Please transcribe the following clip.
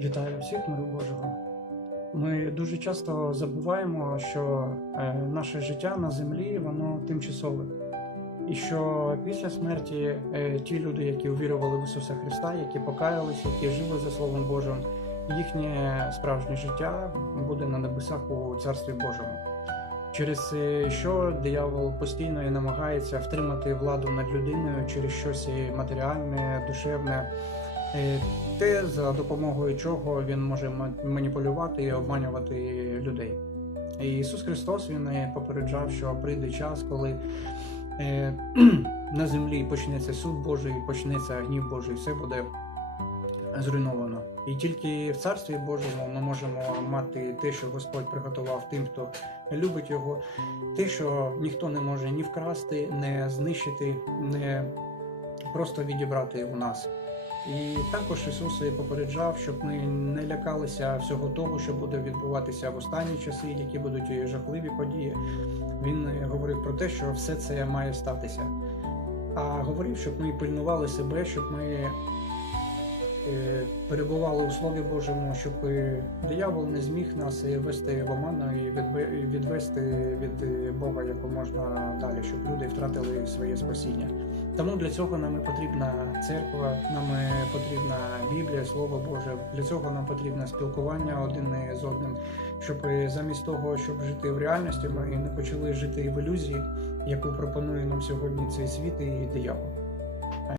Вітаю всіх, миру Божого. Ми дуже часто забуваємо, що е, наше життя на землі воно тимчасове, і що після смерті е, ті люди, які увірували в Ісуса Христа, які покаялися, які жили за Словом Божим, їхнє справжнє життя буде на небесах у Царстві Божому. Через е, що диявол постійно і намагається втримати владу над людиною через щось матеріальне, душевне, те, за допомогою чого він може ма- маніпулювати і обманювати людей. І Ісус Христос Він е, попереджав, що прийде час, коли е, на землі почнеться суд Божий, почнеться гнів Божий, все буде зруйновано. І тільки в Царстві Божому ми можемо мати те, що Господь приготував тим, хто любить його, те, що ніхто не може ні вкрасти, не знищити, не просто відібрати у нас. І також Ісус попереджав, щоб ми не лякалися всього того, що буде відбуватися в останні часи, які будуть жахливі події. Він говорив про те, що все це має статися. А говорив, щоб ми пильнували себе, щоб ми перебували у Слові Божому, щоб е, диявол не зміг нас е, вести в оману і відвести від е, Бога як можна далі, щоб люди втратили своє спасіння. Тому для цього нам потрібна церква, нам потрібна Біблія, Слово Боже. Для цього нам потрібне спілкування один з одним, щоб е, замість того, щоб жити в реальності, ми не почали жити в ілюзії, яку пропонує нам сьогодні цей світ і диявол.